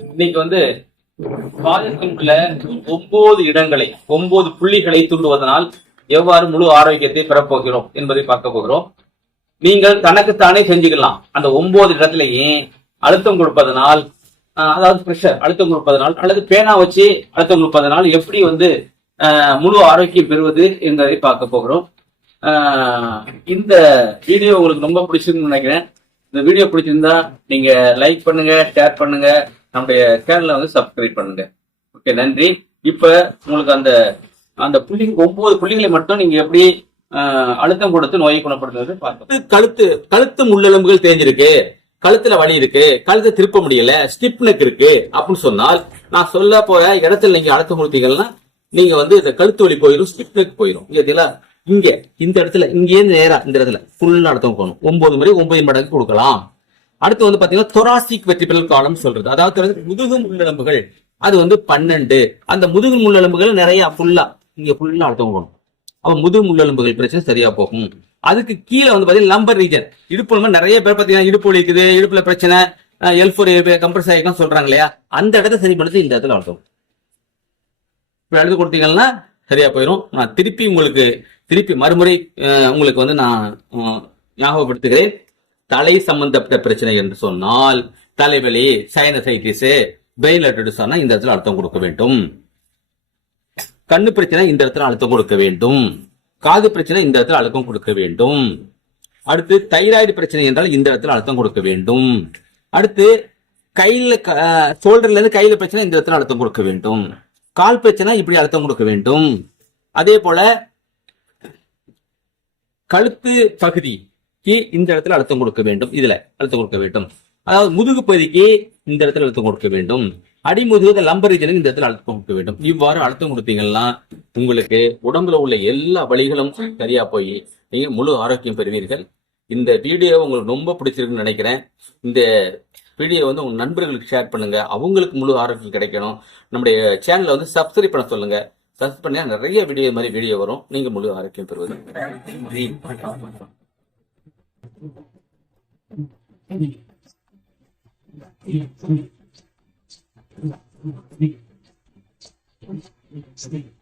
இன்னைக்கு வந்து பாதத்தில் ஒன்பது இடங்களை ஒன்பது புள்ளிகளை தூண்டுவதனால் எவ்வாறு முழு ஆரோக்கியத்தை பெறப்போகிறோம் என்பதை பார்க்க போகிறோம். நீங்கள் தனக்குத்தானே செஞ்சுக்கலாம். அந்த ஒன்பது இடத்துலயே அழுத்தம் கொடுப்பதனால் ஆஹ், அதாவது ப்ரெஷர் அழுத்தம் கொடுப்பதனால் அல்லது பேனா வச்சு அழுத்தம் கொடுப்பதனால் எப்படி வந்து ஆஹ், முழு ஆரோக்கியம் பெறுவது என்பதை பார்க்க போகிறோம். ஆஹ், இந்த வீடியோ உங்களுக்கு ரொம்ப பிடிச்சிருக்குன்னு நினைக்கிறேன். இந்த வீடியோ பிடிச்சிருந்தா நீங்க லைக் பண்ணுங்க ஷேர் பண்ணுங்க. நம்முடைய சேனலை வந்து சப்ஸ்கிரைப் பண்ணுங்க. ஓகே நன்றி. இப்ப உங்களுக்கு அந்த அந்த புள்ளி ஒன்பது புள்ளிகளை மட்டும் நீங்க எப்படி அழுத்தம் கொடுத்து நோயை குணப்படுத்துறது பார்க்கலாம். கழுத்து கழுத்து முள்ளெலும்புகள் தேஞ்சிருக்கு. கழுத்துல வலி இருக்கு. கழுத்தை திருப்ப முடியல. ஸ்டிப் நெக் இருக்கு. அப்படின்னு சொன்னால் நான் சொல்ல போற இடத்துல நீங்க அழுத்தம் கொடுத்தீங்கன்னா நீங்க வந்து இந்த கழுத்து வலி போயிடும் ஸ்டிப் நெக் போயிடும் கேட்டீங்களா இங்க இந்த இடத்துல இங்கே நேரா இந்த இடத்துல ஃபுல்லா அழுத்தம் போகணும் ஒன்பது முறை ஒன்பது மடங்கு கொடுக்கலாம். அடுத்து வந்து பாத்தீங்கன்னா தொராசிக் வெற்றிபிரல் காலம் சொல்றது. அதாவது முதுகு முள்ளெலும்புகள் அது வந்து பன்னெண்டு. அந்த முதுகு முள்ளெலும்புகள் நிறைய ஃபுல்லா இங்க ஃபுல்லா அழுத்தம் போகணும் அப்ப முதுகு முள்ளெலும்புகள் பிரச்சனை சரியா போகும். அதுக்கு கீழே வந்து பாத்தீங்கன்னா லம்பர் ரீஜன் இடுப்பு நிறைய பேர் பாத்தீங்கன்னா இடுப்பு ஒழிக்குது இடுப்புல பிரச்சனை எல் ஃபோர் கம்ப்ரஸ் ஆகிக்கலாம் சொல்றாங்க இல்லையா? அந்த இடத்த சரி பண்ணுறது இந்த இடத்துல அழுத்தம் இப்ப எழுதி கொடுத்தீங்கன்னா சரியா போயிடும் நான் திருப்பி உங்களுக்கு திருப்பி மறுமுறை உங்களுக்கு வந்து நான் ஞாபகப்படுத்துகிறேன். தலை சம்பந்தப்பட்ட பிரச்சனை என்று சொன்னால் தலைவலி சைனசைட்டிஸ் பிரெயின் சொன்னா இந்த இடத்துல அழுத்தம் கொடுக்க வேண்டும். கண்ணு பிரச்சனை இந்த இடத்துல அழுத்தம் கொடுக்க வேண்டும். காது பிரச்சனை இந்த இடத்துல அழுத்தம் கொடுக்க வேண்டும். அடுத்து தைராய்டு பிரச்சனை என்றால் இந்த இடத்துல அழுத்தம் கொடுக்க வேண்டும். அடுத்து கையில ஷோல்டர்ல இருந்து கையில பிரச்சனை இந்த இடத்துல அழுத்தம் கொடுக்க வேண்டும். கால் பிரச்சனை இப்படி அழுத்தம் கொடுக்க வேண்டும். அதே போல கழுத்து பகுதி கீ இந்த இடத்துல அழுத்தம் கொடுக்க வேண்டும் இதுல அழுத்தம் கொடுக்க வேண்டும். அதாவது முதுகு பகுதிக்கு இந்த இடத்துல அழுத்தம் கொடுக்க வேண்டும். அடிமுதுகு லம்ப ரீஜனுக்கு இந்த இடத்துல அழுத்தம் கொடுக்க வேண்டும். இவ்வாறு அழுத்தம் கொடுத்தீங்கன்னா உங்களுக்கு உடம்புல உள்ள எல்லா வழிகளும் சரியா போய் நீங்க முழு ஆரோக்கியம் பெறுவீர்கள். இந்த வீடியோ உங்களுக்கு ரொம்ப பிடிச்சிருக்குன்னு நினைக்கிறேன். இந்த வீடியோ வந்து உங்க நண்பர்களுக்கு ஷேர் பண்ணுங்க. அவங்களுக்கு முழு ஆரோக்கியம் கிடைக்கணும். நம்முடைய சேனலை வந்து சப்ஸ்கிரைப் பண்ண சொல்லுங்க. சப்ஸ்கிரைப் பண்ணா நிறைய வீடியோ மாதிரி வீடியோ வரும். நீங்க முழு ஆரோக்கியம் பெறுவது Thank you.